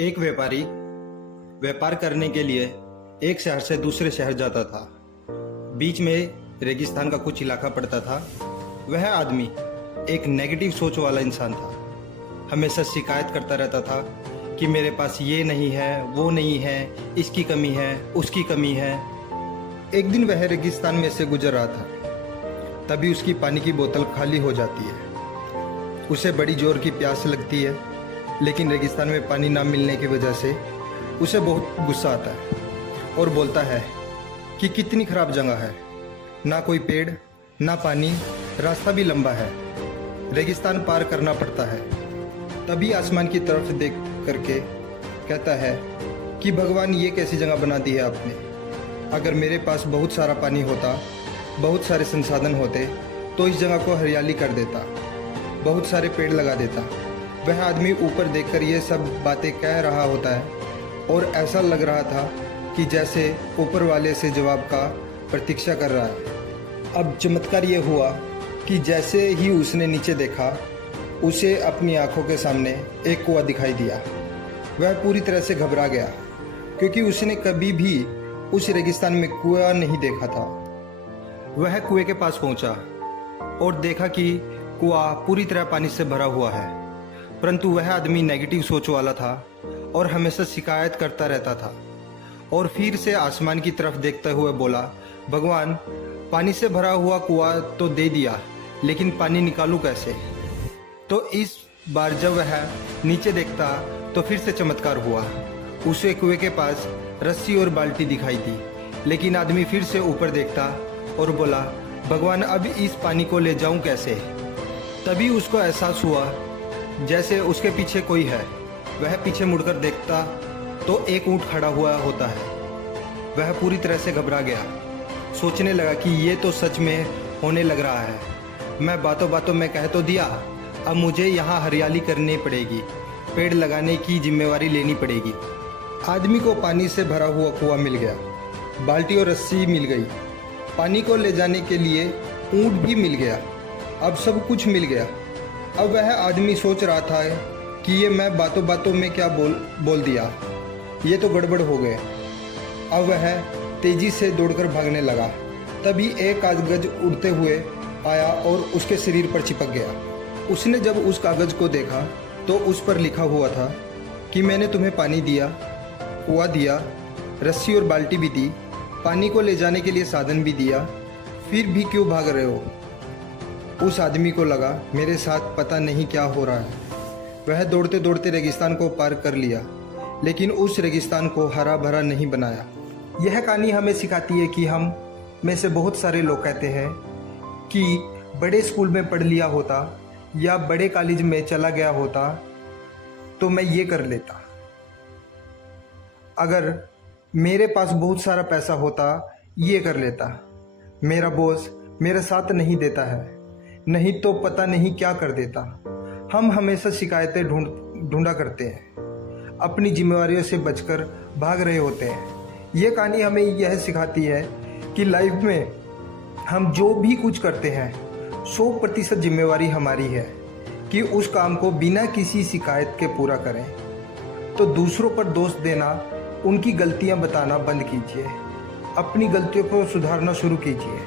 एक व्यापारी व्यापार करने के लिए एक शहर से दूसरे शहर जाता था। बीच में रेगिस्तान का कुछ इलाका पड़ता था। वह आदमी एक नेगेटिव सोच वाला इंसान था। हमेशा शिकायत करता रहता था कि मेरे पास ये नहीं है, वो नहीं है, इसकी कमी है, उसकी कमी है। एक दिन वह रेगिस्तान में से गुजर रहा था, तभी उसकी पानी की बोतल खाली हो जाती है। उसे बड़ी जोर की प्यास लगती है, लेकिन रेगिस्तान में पानी ना मिलने की वजह से उसे बहुत गुस्सा आता है और बोलता है कि कितनी खराब जगह है, ना कोई पेड़ ना पानी, रास्ता भी लंबा है, रेगिस्तान पार करना पड़ता है। तभी आसमान की तरफ देख करके कहता है कि भगवान, ये कैसी जगह बना दी है आपने। अगर मेरे पास बहुत सारा पानी होता, बहुत सारे संसाधन होते, तो इस जगह को हरियाली कर देता, बहुत सारे पेड़ लगा देता। वह आदमी ऊपर देखकर ये सब बातें कह रहा होता है और ऐसा लग रहा था कि जैसे ऊपर वाले से जवाब का प्रतीक्षा कर रहा है। अब चमत्कार ये हुआ कि जैसे ही उसने नीचे देखा, उसे अपनी आंखों के सामने एक कुआं दिखाई दिया। वह पूरी तरह से घबरा गया, क्योंकि उसने कभी भी उस रेगिस्तान में कुआं नहीं देखा था। वह कुएं के पास पहुंचा और देखा कि कुआं पूरी तरह पानी से भरा हुआ है, परंतु वह आदमी नेगेटिव सोच वाला था और हमेशा शिकायत करता रहता था। और फिर से आसमान की तरफ देखते हुए बोला, भगवान, पानी से भरा हुआ कुआं तो दे दिया, लेकिन पानी निकालूं कैसे। तो इस बार जब वह नीचे देखता तो फिर से चमत्कार हुआ। उसे कुएं के पास रस्सी और बाल्टी दिखाई दी, लेकिन आदमी फिर से ऊपर देखता और बोला, भगवान, अब इस पानी को ले जाऊं कैसे। तभी उसको एहसास हुआ जैसे उसके पीछे कोई है। वह पीछे मुड़कर देखता तो एक ऊंट खड़ा हुआ होता है। वह पूरी तरह से घबरा गया, सोचने लगा कि ये तो सच में होने लग रहा है। मैं बातों बातों में कह तो दिया, अब मुझे यहाँ हरियाली करनी पड़ेगी, पेड़ लगाने की जिम्मेवारी लेनी पड़ेगी। आदमी को पानी से भरा हुआ कुआं मिल गया, बाल्टी और रस्सी मिल गई, पानी को ले जाने के लिए ऊंट भी मिल गया। अब सब कुछ मिल गया। अब वह आदमी सोच रहा था कि ये मैं बातों बातों में क्या बोल दिया, ये तो गड़बड़ हो गए। अब वह तेजी से दौड़कर भागने लगा। तभी एक कागज उड़ते हुए आया और उसके शरीर पर चिपक गया। उसने जब उस कागज को देखा तो उस पर लिखा हुआ था कि मैंने तुम्हें पानी दिया, कुआं दिया, रस्सी और बाल्टी भी दी, पानी को ले जाने के लिए साधन भी दिया, फिर भी क्यों भाग रहे हो। उस आदमी को लगा मेरे साथ पता नहीं क्या हो रहा है। वह दौड़ते दौड़ते रेगिस्तान को पार कर लिया, लेकिन उस रेगिस्तान को हरा भरा नहीं बनाया। यह कहानी हमें सिखाती है कि हम में से बहुत सारे लोग कहते हैं कि बड़े स्कूल में पढ़ लिया होता या बड़े कॉलेज में चला गया होता तो मैं ये कर लेता। अगर मेरे पास बहुत सारा पैसा होता, ये कर लेता। मेरा बॉस मेरा साथ नहीं देता है, नहीं तो पता नहीं क्या कर देता। हम हमेशा शिकायतें ढूंढा करते हैं, अपनी जिम्मेवारियों से बचकर भाग रहे होते हैं। ये कहानी हमें यह सिखाती है कि लाइफ में हम जो भी कुछ करते हैं 100% जिम्मेवारी हमारी है कि उस काम को बिना किसी शिकायत के पूरा करें। तो दूसरों पर दोष देना, उनकी गलतियां बताना बंद कीजिए, अपनी गलतियों को सुधारना शुरू कीजिए।